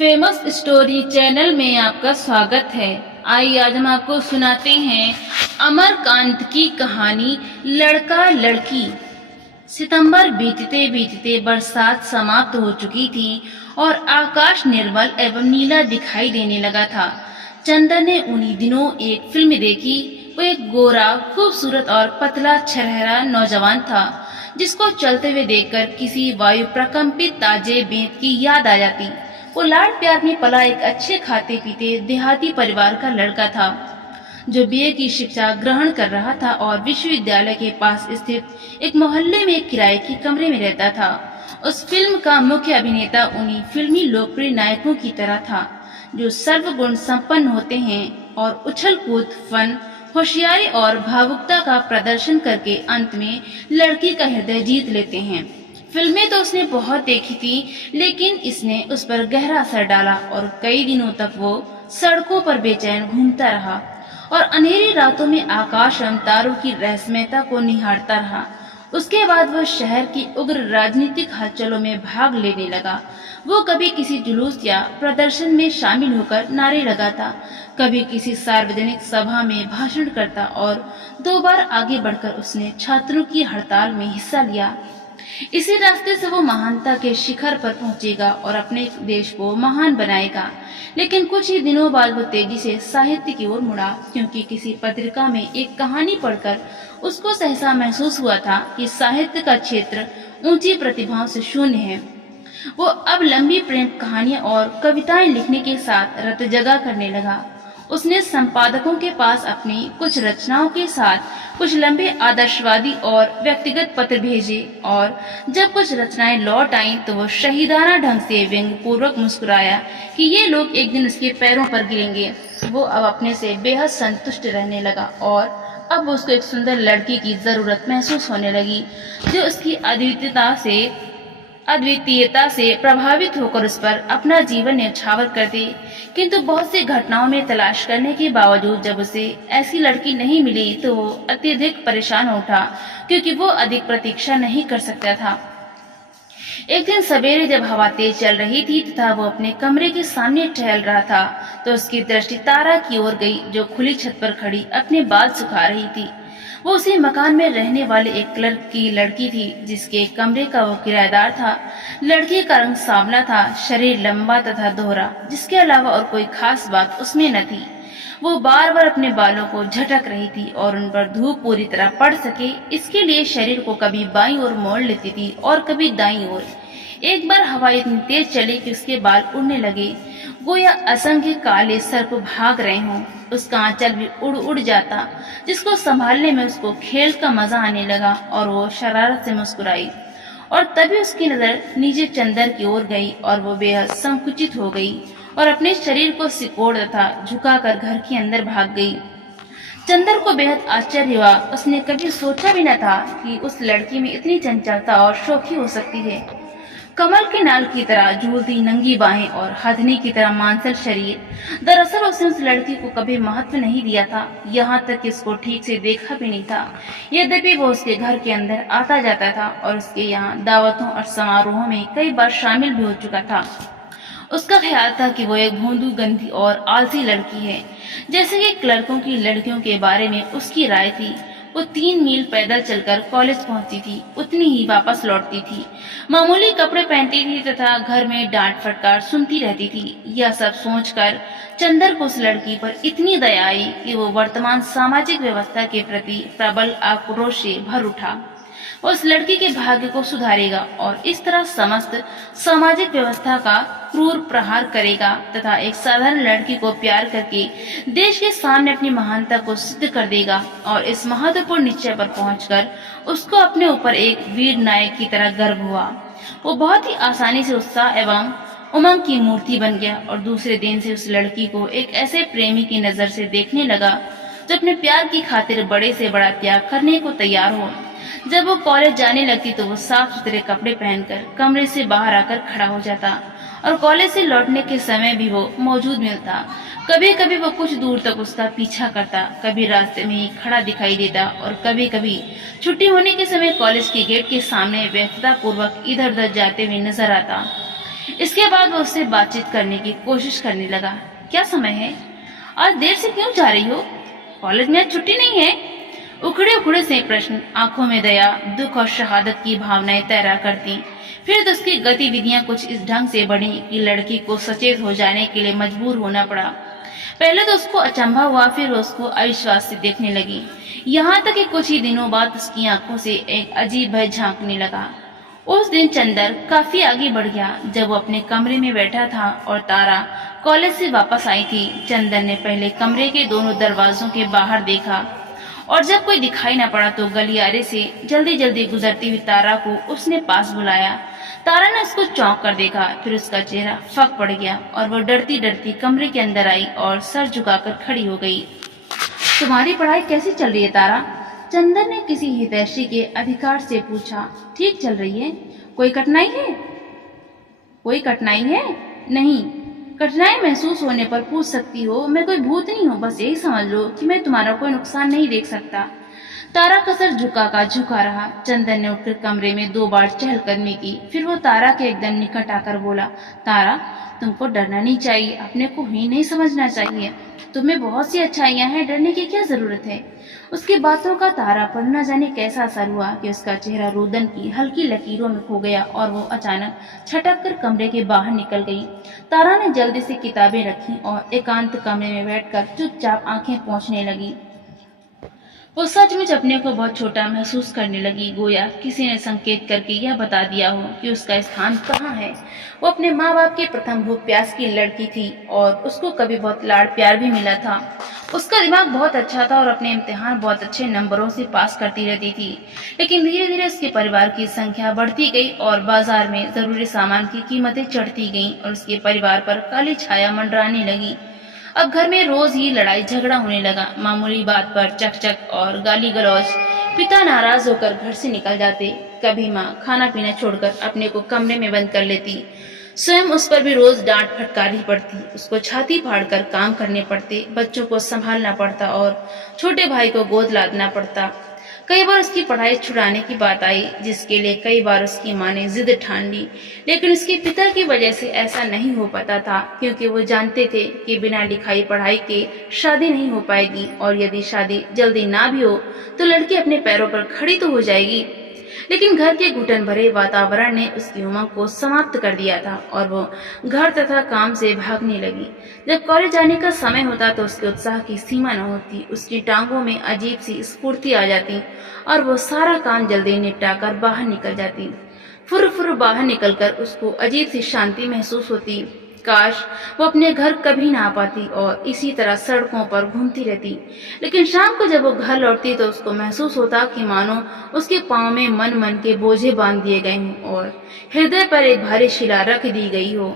Famous story channel में आपका स्वागत है। आइए आज हम आपको सुनाते हैं अमरकांत की कहानी लड़का लड़की। सितंबर बीतते बीतते बरसात समाप्त हो चुकी थी और आकाश निर्मल एवं नीला दिखाई देने लगा था। चंदन ने उन्हीं दिनों एक फिल्म देखी। वो एक गोरा, खूबसूरत और पतला छरहरा नौजवान था जिसको चलते हुए देखकर किसी वायु प्रकंपित ताजे बेंत की याद आ जाती। वो लाड प्यार में पला एक अच्छे खाते पीते देहाती परिवार का लड़का था जो बीए की शिक्षा ग्रहण कर रहा था और विश्वविद्यालय के पास स्थित एक मोहल्ले में एक किराए के कमरे में रहता था। उस फिल्म का मुख्य अभिनेता उन्हीं फिल्मी लोकप्रिय नायकों की तरह था जो सर्वगुण संपन्न होते हैं और उछल कूद, फन, होशियारी और भावुकता का प्रदर्शन करके अंत में लड़की का हृदय जीत लेते हैं। फिल्में तो उसने बहुत देखी थी, लेकिन इसने उस पर गहरा असर डाला और कई दिनों तक वो सड़कों पर बेचैन घूमता रहा और अंधेरी रातों में आकाश एवं तारों की रहस्यमयता को निहारता रहा। उसके बाद वह शहर की उग्र राजनीतिक हलचलों में भाग लेने लगा। वो कभी किसी जुलूस या प्रदर्शन में शामिल होकर नारे लगाता, कभी किसी सार्वजनिक सभा में भाषण करता और 2 बार आगे बढ़कर उसने छात्रों की हड़ताल में हिस्सा लिया। इसी रास्ते से वो महानता के शिखर पर पहुंचेगा और अपने देश को महान बनाएगा। लेकिन कुछ ही दिनों बाद वो तेजी से साहित्य की ओर मुड़ा, क्योंकि किसी पत्रिका में एक कहानी पढ़कर उसको सहसा महसूस हुआ था कि साहित्य का क्षेत्र ऊंची प्रतिभाओं से शून्य है। वो अब लंबी प्रेम कहानियां और कविताएं लिखने के साथ रत जगा करने लगा। उसने संपादकों के पास अपनी कुछ रचनाओं के साथ कुछ लंबे आदर्शवादी और व्यक्तिगत पत्र भेजे और जब कुछ रचनाएं लौट आईं तो वो शहीदाना ढंग से व्यंग पूर्वक मुस्कुराया कि ये लोग एक दिन उसके पैरों पर गिरेंगे। वो अब अपने से बेहद संतुष्ट रहने लगा और अब उसको एक सुंदर लड़की की जरूरत महसूस होने लगी जो उसकी अद्वितीयता से प्रभावित होकर उस पर अपना जीवन न्यौछावर कर दे। किंतु बहुत सी घटनाओं में तलाश करने के बावजूद जब उसे ऐसी लड़की नहीं मिली तो वो अत्यधिक परेशान हो उठा, क्योंकि वो अधिक प्रतीक्षा नहीं कर सकता था। एक दिन सवेरे जब हवा तेज चल रही थी तथा वो अपने कमरे के सामने टहल रहा था तो उसकी दृष्टि तारा की ओर गई जो खुली छत पर खड़ी अपने बाल सुखा रही थी। वो उसी मकान में रहने वाले एक क्लर्क की लड़की थी जिसके कमरे का वो किराएदार था। लड़की का रंग सांवला था, शरीर लंबा तथा दोहरा, जिसके अलावा और कोई खास बात उसमें न थी। वो बार बार अपने बालों को झटक रही थी और उन पर धूप पूरी तरह पड़ सके इसके लिए शरीर को कभी बाईं ओर मोड़ लेती थी और कभी दाईं ओर। एक बार हवा इतनी तेज चली कि उसके बाल उड़ने लगे, गोया असंख्य काले सर्प भाग रहे हों। उसका आंचल भी उड़ उड़ जाता, जिसको संभालने में उसको खेल का मजा आने लगा और वो शरारत से मुस्कुराई। और तभी उसकी नजर नीचे चंदर की ओर गई और वो बेहद संकुचित हो गई और अपने शरीर को सिकोड़ तथा झुकाकर घर के अंदर भाग गई। चंदर को बेहद आश्चर्य हुआ। उसने कभी सोचा भी न था कि उस लड़की में इतनी चंचलता और शौखी हो सकती है। कमल के नाल की तरह झूलती नंगी बाहें और हथनी की तरह मांसल शरीर। दरअसल उसने उस लड़की को कभी महत्व नहीं दिया था, यहाँ तक कि उसको ठीक से देखा भी नहीं था। यद्यपि वो उसके घर के अंदर आता जाता था और उसके यहाँ दावतों और समारोहों में कई बार शामिल भी हो चुका था। उसका ख्याल था कि वो एक भोंदू, गंदी और आलसी लड़की है। जैसे कि क्लर्कों की लड़कियों के बारे में उसकी राय थी। वो 3 मील पैदल चलकर कॉलेज पहुंचती थी, उतनी ही वापस लौटती थी, मामूली कपड़े पहनती थी तथा घर में डांट फटकार सुनती रहती थी। यह सब सोचकर चंदर को उस लड़की पर इतनी दया आई कि वो वर्तमान सामाजिक व्यवस्था के प्रति प्रबल आक्रोश से भर उठा। वो उस लड़की के भाग्य को सुधारेगा और इस तरह समस्त सामाजिक व्यवस्था का क्रूर प्रहार करेगा तथा एक साधारण लड़की को प्यार करके देश के सामने अपनी महानता को सिद्ध कर देगा। और इस महत्वपूर्ण निश्चय पर पहुंचकर उसको अपने ऊपर एक वीर नायक की तरह गर्व हुआ। वो बहुत ही आसानी से उत्साह एवं उमंग की मूर्ति बन गया और दूसरे दिन से उस लड़की को एक ऐसे प्रेमी की नजर से देखने लगा जो अपने प्यार की खातिर बड़े से बड़ा त्याग करने को तैयार हो। जब वो कॉलेज जाने लगती तो वो साफ सुथरे कपड़े पहनकर कमरे से बाहर आकर खड़ा हो जाता और कॉलेज से लौटने के समय भी वो मौजूद मिलता। कभी कभी वो कुछ दूर तक उसका पीछा करता, कभी रास्ते में ही खड़ा दिखाई देता और कभी कभी छुट्टी होने के समय कॉलेज के गेट के सामने व्यस्तता पूर्वक इधर उधर जाते हुए नजर आता। इसके बाद वो उससे बातचीत करने की कोशिश करने लगा। क्या समय है? आज देर से क्यों जा रही हो? कॉलेज में आज छुट्टी नहीं है? उखड़े उखड़े से प्रश्न आंखों में दया, दुख और शहादत की भावनाएं तैरा करती। फिर तो उसकी गतिविधियां कुछ इस ढंग से बढ़ी कि लड़की को सचेत हो जाने के लिए मजबूर होना पड़ा। पहले तो उसको अचंभा हुआ, फिर उसको अविश्वास से देखने लगी। यहाँ तक कि कुछ ही दिनों बाद उसकी आंखों से एक अजीब भय झांकने लगा। उस दिन चंदर काफी आगे बढ़ गया। जब वो अपने कमरे में बैठा था और तारा कॉलेज से वापस आई थी, चंदर ने पहले कमरे के दोनों दरवाजों के बाहर देखा और जब कोई दिखाई न पड़ा तो गलियारे से जल्दी जल्दी गुजरती हुई तारा को उसने पास बुलाया। तारा ने उसको चौंक कर देखा, फिर उसका चेहरा फक पड़ गया और वो डरती डरती कमरे के अंदर आई और सर झुकाकर खड़ी हो गई। तुम्हारी पढ़ाई कैसी चल रही है तारा? चंदर ने किसी हितैषी के अधिकार से पूछा। ठीक चल रही है। कोई कठिनाई है? कोई कठिनाई है? नहीं। कठिनाई महसूस होने पर पूछ सकती हो। मैं कोई भूत नहीं हूँ, बस यही समझ लो कि मैं तुम्हारा कोई नुकसान नहीं देख सकता। तारा का सर झुका रहा। चंदन ने उठकर कमरे में 2 बार चहलकदमी की, फिर वो तारा के एकदम निकट आकर बोला, तारा, तुमको डरना नहीं चाहिए, अपने को ही नहीं समझना चाहिए। तुम्हें बहुत सी अच्छाइयां हैं, डरने की क्या जरूरत है? उसकी बातों का तारा पर न जाने कैसा असर हुआ कि उसका चेहरा रोदन की हल्की लकीरों में खो गया और वो अचानक छटक कर कमरे के बाहर निकल गई। तारा ने जल्दी से किताबें रखी और एकांत कमरे में बैठकर चुपचाप आंखें पोंछने लगी। वो सचमुच अपने को बहुत छोटा महसूस करने लगी, गोया किसी ने संकेत करके यह बता दिया हो कि उसका स्थान कहाँ है। वो अपने माँ बाप के प्रथम भूख प्यास की लड़की थी और उसको कभी बहुत लाड़ प्यार भी मिला था। उसका दिमाग बहुत अच्छा था और अपने इम्तिहान बहुत अच्छे नंबरों से पास करती रहती थी। लेकिन धीरे धीरे उसके परिवार की संख्या बढ़ती गई और बाजार में जरूरी सामान की कीमतें चढ़ती गईं और उसके परिवार पर काली छाया मंडराने लगी। अब घर में रोज ही लड़ाई झगड़ा होने लगा, मामूली बात पर चकचक और गाली गलौज। पिता नाराज होकर घर से निकल जाते। कभी माँ खाना पीना छोड़कर अपने को कमरे में बंद कर लेती। स्वयं उस पर भी रोज डांट फटकारनी पड़ती। उसको छाती फाड़कर काम करने पड़ते, बच्चों को संभालना पड़ता और छोटे भाई को गोद लादना पड़ता। कई बार उसकी पढ़ाई छुड़ाने की बात आई, जिसके लिए कई बार उसकी माँ ने जिद ठान ली, लेकिन उसके पिता की वजह से ऐसा नहीं हो पाता था, क्योंकि वो जानते थे कि बिना लिखाई पढ़ाई के शादी नहीं हो पाएगी और यदि शादी जल्दी ना भी हो तो लड़की अपने पैरों पर खड़ी तो हो जाएगी। लेकिन घर के घुटन भरे वातावरण ने उसकी उमंग को समाप्त कर दिया था और वो घर तथा काम से भागने लगी। जब कॉलेज जाने का समय होता तो उसके उत्साह की सीमा न होती। उसकी टांगों में अजीब सी स्फूर्ति आ जाती और वो सारा काम जल्दी निपटाकर बाहर निकल जाती। फुर फुर बाहर निकलकर उसको अजीब सी शांति महसूस होती। काश वो अपने घर कभी ना आ पाती और इसी तरह सड़कों पर घूमती रहती। लेकिन शाम को जब वो घर लौटती तो उसको महसूस होता कि मानो उसके पाँव में मन मन के बोझे बांध दिए गए हों और हृदय पर एक भारी शिला रख दी गई हो।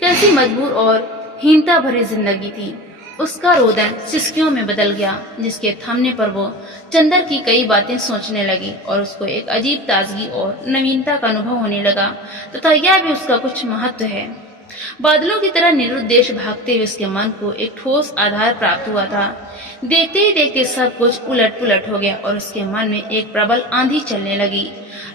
कैसी मजबूर और हीनता भरी जिंदगी थी। उसका रोदन सिसकियों में बदल गया, जिसके थमने पर वो चंदर की कई बातें सोचने लगी और उसको एक अजीब ताजगी और नवीनता का अनुभव होने लगा तथा यह भी उसका कुछ महत्व है। बादलों की तरह निरुद्देश्य भागते हुए उसके मन को एक ठोस आधार प्राप्त हुआ था। देखते ही देखते सब कुछ उलट पुलट हो गया और उसके मन में एक प्रबल आंधी चलने लगी।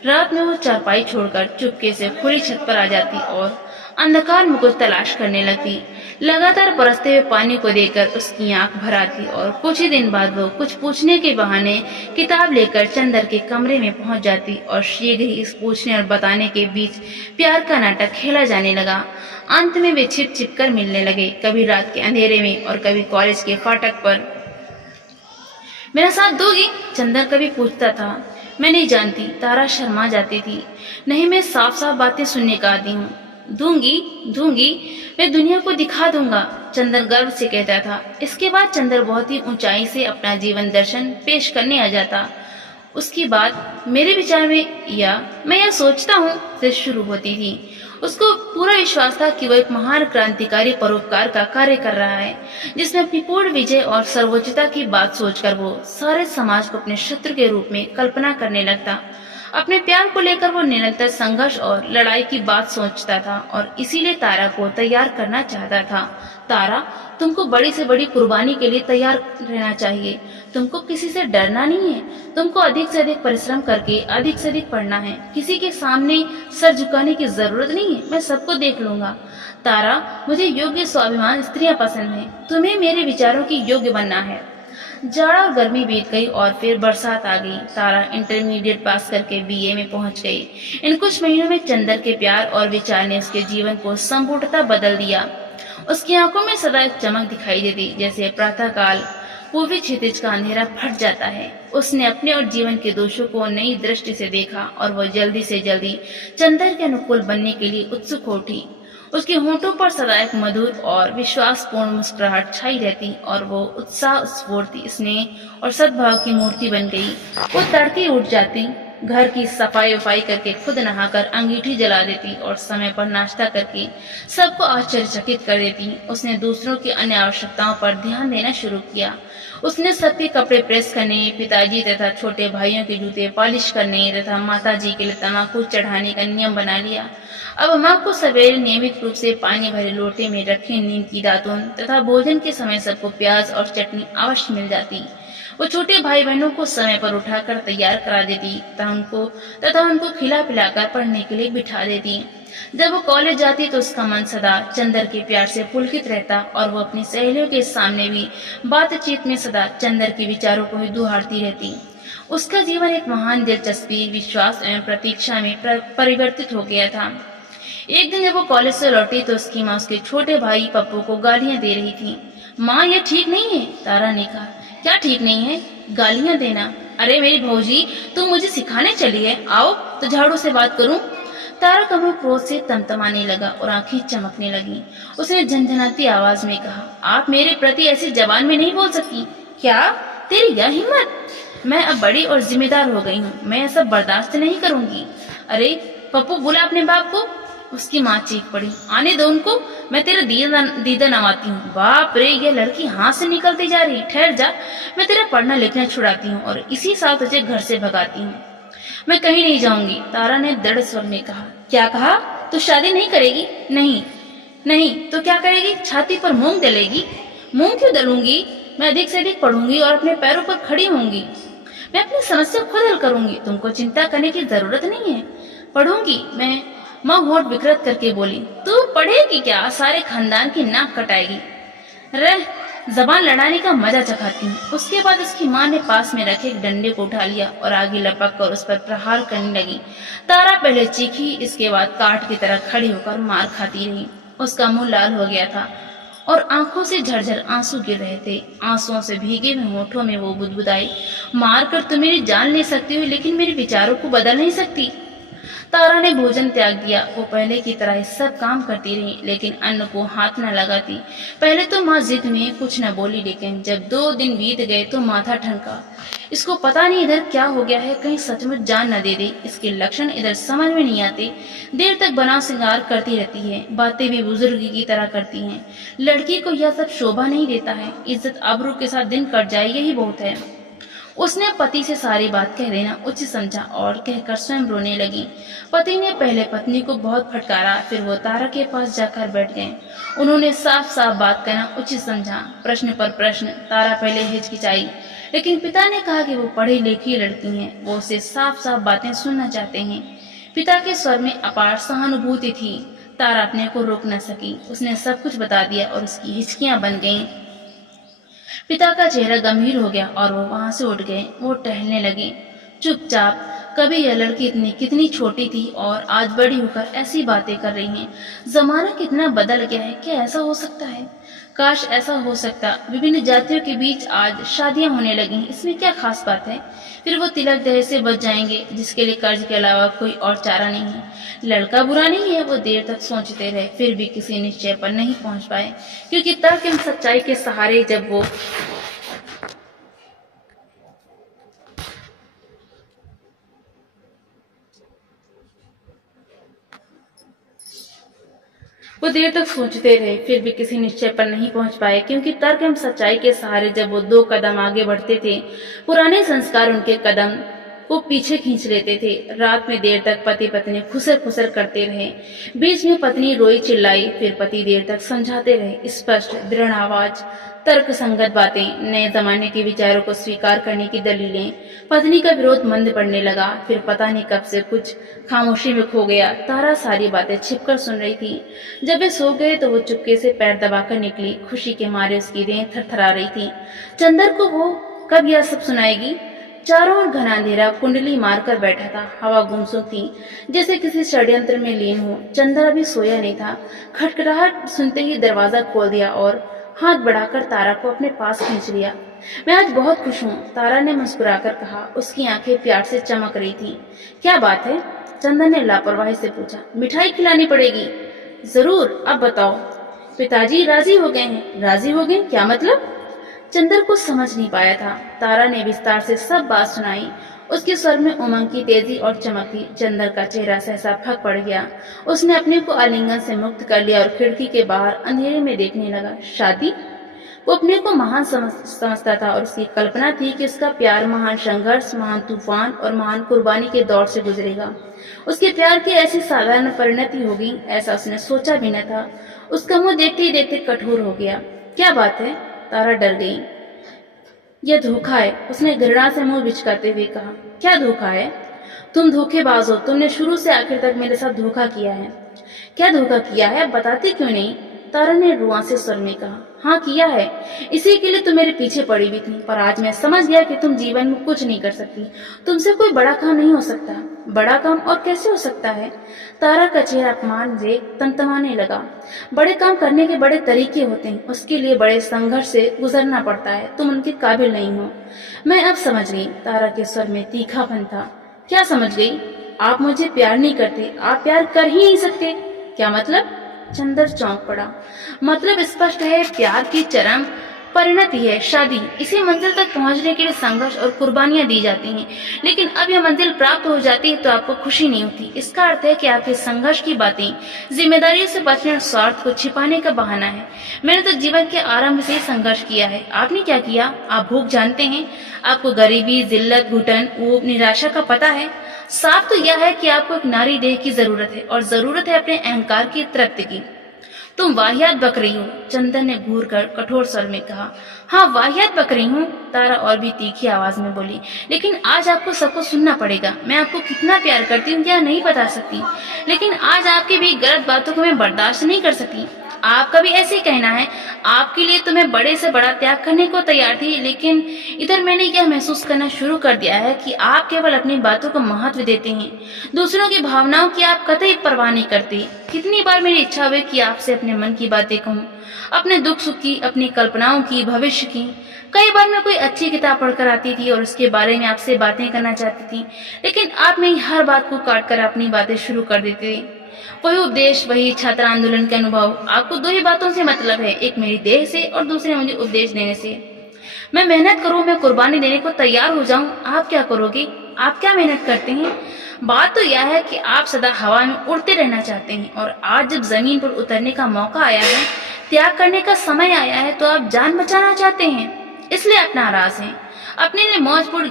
रात में वो चारपाई छोड़कर चुपके से खुली छत पर आ जाती और अंधकार में कुछ तलाश करने लगती। लगातार बरसते हुए पानी को देखकर उसकी आंख भर आती और कुछ ही दिन बाद वो कुछ पूछने के बहाने किताब लेकर चंदर के कमरे में पहुंच जाती और शीघ्र ही इस पूछने और बताने के बीच प्यार का नाटक खेला जाने लगा। अंत में वे छिप छिप कर मिलने लगे, कभी रात के अंधेरे में और कभी कॉलेज के फाटक पर। मेरा साथ दोगी? चंदर कभी पूछता था। मैं नहीं जानती, तारा शर्मा जाती थी। नहीं, मैं साफ साफ बातें सुनने का आदी हूँ। दूंगी, मैं दुनिया को दिखा दूंगा, चंदर गर्व से कहता था। इसके बाद चंदर बहुत ही ऊंचाई से अपना जीवन दर्शन पेश करने आ जाता। उसकी बात मेरे विचार में या मैं यह सोचता हूँ से शुरू होती थी। उसको पूरा विश्वास था कि वह एक महान क्रांतिकारी परोपकार का कार्य कर रहा है, जिसमें अपनी पूर्ण विजय और सर्वोच्चता की बात सोचकर वो सारे समाज को अपने शत्रु के रूप में कल्पना करने लगता। अपने प्यार को लेकर वो निरंतर संघर्ष और लड़ाई की बात सोचता था और इसीलिए तारा को तैयार करना चाहता था। तारा, तुमको बड़ी से बड़ी कुर्बानी के लिए तैयार रहना चाहिए। तुमको किसी से डरना नहीं है। तुमको अधिक से अधिक परिश्रम करके अधिक से अधिक पढ़ना है। किसी के सामने सर झुकाने की जरूरत नहीं है। मैं सबको देख लूंगा। तारा, मुझे योग्य स्वाभिमान स्त्रियां पसंद हैं। तुम्हें मेरे विचारों की योग्य बनना है। जाड़ा और गर्मी बीत गई और फिर बरसात आ गई। तारा इंटरमीडिएट पास करके बीए में पहुंच गई। इन कुछ महीनों में चंदर के प्यार और विचार ने उसके जीवन को संपूर्णतः बदल दिया। उसकी आंखों में सदा एक चमक दिखाई देती, जैसे प्रातःकाल पूर्वी क्षितिज का अंधेरा फट जाता है। उसने अपने और जीवन के दोषों को नई दृष्टि से देखा और वह जल्दी से जल्दी चंदर के अनुकूल बनने के लिए उत्सुक हो उठी। उसके होंठों पर सदा एक मधुर और विश्वासपूर्ण मुस्कुराहट छाई रहती और वो उत्साह, स्फूर्ति, स्नेह और सद्भाव की मूर्ति बन गई। वो तड़के उठ जाती, घर की सफाई वफाई करके खुद नहाकर अंगीठी जला देती और समय पर नाश्ता करके सबको आश्चर्यचकित कर देती। उसने दूसरों की अन्य आवश्यकताओं पर ध्यान देना शुरू किया। उसने सबके कपड़े प्रेस करने, पिताजी तथा छोटे भाइयों के जूते पॉलिश करने तथा माताजी के लिए तम्बाकू चढ़ाने का नियम बना लिया। अब माँ को सवेरे नियमित रूप से पानी भरे लोटे में रखे नीम की दातुन तथा भोजन के समय सबको प्याज और चटनी अवश्य मिल जाती। वो छोटे भाई बहनों को समय पर उठाकर तैयार करा देती तथा उनको खिला पिलाकर पढ़ने के लिए बिठा देती। जब वो कॉलेज जाती तो उसका मन सदा चंदर के प्यार से पुलकित रहता और वो अपनी सहेलियों के सामने भी बातचीत में सदा चंदर के विचारों को ही दुहारती रहती। उसका जीवन एक महान दिलचस्पी, विश्वास एवं प्रतीक्षा में परिवर्तित हो गया था। एक दिन जब वो कॉलेज से लौटी तो उसकी माँ उसके छोटे भाई पप्पू को गालियां दे रही थी। माँ, ये ठीक नहीं है, तारा ने कहा। क्या ठीक नहीं है? गालियां देना? अरे मेरी भौजी, तुम मुझे सिखाने चली है, आओ तो झाड़ू से बात करूं। तारा का मुंह क्रोध से तमतमाने लगा और आंखें चमकने लगी। उसने झंझनाती आवाज में कहा, आप मेरे प्रति ऐसी जबान में नहीं बोल सकती। क्या? तेरी यह हिम्मत? मैं अब बड़ी और जिम्मेदार हो गई हूँ, मैं ऐसा बर्दाश्त नहीं करूंगी। अरे पप्पू, बुला अपने बाप को। उसकी माँ चीख पड़ी, आने दो उनको, मैं तेरा दीदा नवाती हूँ। बाप रे, ये लड़की हाथ से निकलती जा रही। ठहर जा, मैं तेरा पढ़ना लिखना छुड़ाती हूँ और इसी साल तुझे घर से भगाती हूँ। मैं कहीं नहीं जाऊंगी, तारा ने दृढ़ स्वर में कहा। क्या कहा? तू शादी नहीं करेगी? नहीं। नहीं तो क्या करेगी? छाती पर मूंग दलेगी? मूंग क्यों दलूंगी? मैं अधिक से अधिक पढ़ूंगी और अपने पैरों पर खड़ी होंगी। मैं अपनी समस्या खुद हल करूंगी, तुमको चिंता करने की जरूरत नहीं है। पढ़ूंगी मैं। माँ होठ विकृत करके बोली, तू पढ़ेगी क्या? सारे खानदान की नाक कटाएगी। रह, जबान लड़ाने का मजा चखाती हूँ। उसके बाद उसकी माँ ने पास में रखे एक डंडे को उठा लिया और आगे लपक कर उस पर प्रहार करने लगी। तारा पहले चीखी, इसके बाद काट की तरह खड़ी होकर मार खाती रही। उसका मुंह लाल हो गया था और आंखों से झरझर आंसू गिर रहे थे। आंसुओं से भीगे हुए होठों में वो बुदबुदाई, मार कर तो मेरी जान ले सकती हो, लेकिन मेरे विचारों को बदल नहीं सकती। तारा ने भोजन त्याग दिया। वो पहले की तरह सब काम करती रही, लेकिन अन्न को हाथ न लगाती। पहले तो माँ जिद में कुछ न बोली, लेकिन जब 2 दिन बीत गए तो माथा ठनका। इसको पता नहीं इधर क्या हो गया है, कहीं सचमुच जान न दे दे। इसके लक्षण इधर समझ में नहीं आते। देर तक बना श्रृंगार करती रहती है, बातें भी बुजुर्ग की तरह करती हैं। लड़की को यह सब शोभा नहीं देता है। इज्जत आबरू के साथ दिन कट जाए, यही बहुत है। उसने पति से सारी बात कह देना उचित समझा और कहकर स्वयं रोने लगी। पति ने पहले पत्नी को बहुत फटकारा, फिर वो तारा के पास जाकर बैठ गए। उन्होंने साफ साफ बात कहना उचित समझा। प्रश्न पर प्रश्न। तारा पहले हिचकिचाई, लेकिन पिता ने कहा कि वो पढ़ी लिखी लड़की हैं, वो उसे साफ साफ बातें सुनना चाहते हैं। पिता के स्वर में अपार सहानुभूति थी। तारा अपने को रोक न सकी। उसने सब कुछ बता दिया और उसकी हिचकियां बन गईं। पिता का चेहरा गंभीर हो गया और वो वहां से उठ गए। वो टहलने लगे चुपचाप। कभी यह लड़की कितनी छोटी थी और आज बड़ी होकर ऐसी बातें कर रही है। जमाना कितना बदल गया है, क्या ऐसा हो सकता है? काश ऐसा हो सकता। विभिन्न जातियों के बीच आज शादियां होने लगी, इसमें क्या खास बात है? फिर वो तिलक दहेज से बच जाएंगे, जिसके लिए कर्ज के अलावा कोई और चारा नहीं है। लड़का बुरा नहीं है। वो देर तक सोचते रहे, फिर भी किसी निश्चय पर नहीं पहुंच पाए, क्योंकि तर्क एवं सच्चाई के सहारे जब वो देर तक सोचते रहे, फिर भी किसी निश्चय पर नहीं पहुंच पाए, क्योंकि तर्क एवं सच्चाई के सहारे जब वो 2 कदम आगे बढ़ते थे, पुराने संस्कार उनके कदम को पीछे खींच लेते थे। रात में देर तक पति पत्नी खुसर खुसर करते रहे। बीच में पत्नी रोई चिल्लाई, फिर पति देर तक समझाते रहे। स्पष्ट दृढ़ आवाज, तर्क संगत बातें, नए जमाने के विचारों को स्वीकार करने की दलीलें। पत्नी का विरोध मंद पड़ने लगा। फिर पता नहीं कब से कुछ खामोशी में खो गया। तारा सारी बातें छिपकर सुन रही थी। जब वे सो गए तो वो चुपके से पैर दबाकर निकली। खुशी के मारे उसकी देह थरथरा रही थी। चंदर को वो कब यह सब सुनाएगी? चारों ओर घना अंधेरा कुंडली मारकर बैठा था। हवा गुमसुम थी, जैसे किसी षड्यंत्र में लीन हो। चंदर अभी सोया नहीं था। खटखटाहट सुनते ही दरवाजा खोल दिया और हाथ बढ़ाकर तारा को अपने पास खींच लिया। मैं आज बहुत खुश हूँ, तारा ने मुस्कुराकर कहा। उसकी आंखें प्यार से चमक रही थीं। क्या बात है? चंदर ने लापरवाही से पूछा। मिठाई खिलानी पड़ेगी। जरूर, अब बताओ। पिताजी राजी हो गए हैं। राजी हो गए? क्या मतलब? चंदर कुछ समझ नहीं पाया था। तारा ने विस्तार से सब बात सुनाई। उसके स्वर में उमंग की तेजी और चमक थी। चंदर का चेहरा सहसा फक पड़ गया। उसने अपने को आलिंगन से मुक्त कर लिया और खिड़की के बाहर अंधेरे में देखने लगा। शादी? वो अपने को महान समझता था और उसकी कल्पना थी कि उसका प्यार महान संघर्ष, महान तूफान और महान कुर्बानी के दौर से गुजरेगा। उसके प्यार की ऐसी साधारण परिणति होगी, ऐसा उसने सोचा भी न था। उसका मुंह देखते ही देखते कठोर हो गया। क्या बात है? तारा डर गई। यह धोखा है, उसने घृणा से मुंह बिचकाते हुए कहा। क्या धोखा है? तुम धोखेबाज हो। तुमने शुरू से आखिर तक मेरे साथ धोखा किया है। क्या धोखा किया है? बताती क्यों नहीं? तारा ने रुआंसे स्वर में कहा। हाँ, किया है। इसी के लिए तुम मेरे पीछे पड़ी हुई थी, पर आज मैं समझ गया कि तुम जीवन में कुछ नहीं कर सकती। तुमसे कोई बड़ा काम नहीं हो सकता। बड़ा काम और कैसे हो सकता है? तारा का चेहरा अपमान से तमतमाने लगा। बड़े काम करने के बड़े तरीके होते हैं, उसके लिए बड़े संघर्ष से गुजरना पड़ता है। तुम उनके काबिल नहीं हो। मैं अब समझ गई। तारा के स्वर में तीखापन था। क्या समझ गई? आप मुझे प्यार नहीं करते। आप प्यार कर ही नहीं सकते। क्या मतलब? चंदर चौंक पड़ा। मतलब स्पष्ट है, प्यार की चरम परिणति है शादी। इसी मंजिल तक पहुंचने के लिए संघर्ष और कुर्बानियां दी जाती हैं, लेकिन अब यह मंजिल प्राप्त हो जाती है तो आपको खुशी नहीं होती। इसका अर्थ है कि आपके संघर्ष की बातें जिम्मेदारियों से बचने और स्वार्थ को छिपाने का बहाना है। मैंने तो जीवन के आरंभ से ही संघर्ष किया है। आपने क्या किया? आप भूख जानते हैं? आपको गरीबी, जिल्लत, घुटन, ऊब, निराशा का पता है? साफ तो यह है कि आपको एक नारी देह की जरूरत है और जरूरत है अपने अहंकार की तृप्ति की। तुम वाहियात बकरी हो, चंदन ने घूर कर कठोर स्वर में कहा। हाँ, वाहियात बकरी हूँ, तारा और भी तीखी आवाज में बोली। लेकिन आज आपको सबको सुनना पड़ेगा। मैं आपको कितना प्यार करती हूँ यह नहीं बता सकती, लेकिन आज आपकी भी गलत बातों को मैं बर्दाश्त नहीं कर सकती। आपका भी ऐसे ही कहना है। आपके लिए तो मैं बड़े से बड़ा त्याग करने को तैयार थी, लेकिन इधर मैंने यह महसूस करना शुरू कर दिया है कि आप केवल अपनी बातों को महत्व देते हैं, दूसरों की भावनाओं की आप कतई परवाह नहीं करते। कितनी बार मेरी इच्छा हुई कि आपसे अपने मन की बातें कहूँ, अपने दुख सुख की, अपनी कल्पनाओं की, भविष्य की। कई बार मैं कोई अच्छी किताब पढ़कर आती थी और उसके बारे में आपसे बातें करना चाहती थी, लेकिन आप मेरी हर बात को काट कर अपनी बातें शुरू कर देते थे। वही उपदेश, वही छात्र आंदोलन के अनुभव। आपको दो ही बातों से मतलब है, एक मेरी देह से और दूसरे मुझे उपदेश देने से। मैं मेहनत करूं, मैं कुर्बानी देने को तैयार हो जाऊं, आप क्या करोगे? आप क्या मेहनत करते हैं? बात तो यह है कि आप सदा हवा में उड़ते रहना चाहते हैं, और आज जब जमीन पर उतरने का मौका आया है, त्याग करने का समय आया है, तो आप जान बचाना चाहते हैं। इसलिए आप नाराज हैं। अपने लिए मौजपूर्ण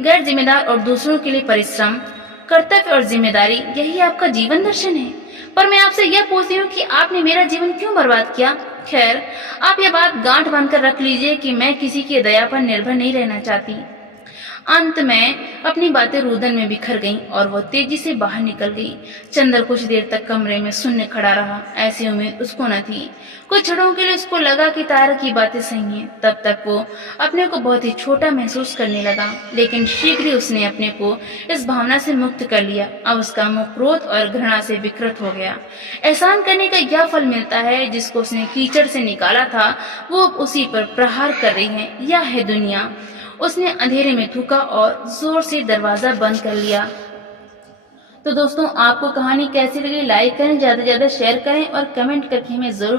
गैर जिम्मेदार और दूसरों के लिए परिश्रम, कर्तव्य और जिम्मेदारी, यही आपका जीवन दर्शन है। पर मैं आपसे यह पूछती हूँ कि आपने मेरा जीवन क्यों बर्बाद किया? खैर, आप यह बात गांठ बांधकर रख लीजिए कि मैं किसी की दया पर निर्भर नहीं रहना चाहती। अंत में अपनी बातें रुदन में बिखर गईं और वो तेजी से बाहर निकल गई। चंदर कुछ देर तक कमरे में सुनने खड़ा रहा। ऐसी उम्मीद उसको न थी। कुछ क्षणों के लिए उसको लगा कि तारा की बातें सही हैं। तब तक वो अपने को बहुत ही छोटा महसूस करने लगा, लेकिन शीघ्र ही उसने अपने को इस भावना से मुक्त कर लिया। अब उसका मुंह क्रोध और घृणा से विकृत हो गया। एहसान करने का यह फल मिलता है, जिसको उसने कीचड़ से निकाला था वो उसी पर प्रहार कर रही है। यह है दुनिया। उसने अंधेरे में थूका और जोर से दरवाजा बंद कर लिया। तो दोस्तों, आपको कहानी कैसी लगी? लाइक करें, ज्यादा से ज्यादा शेयर करें और कमेंट करके हमें जरूर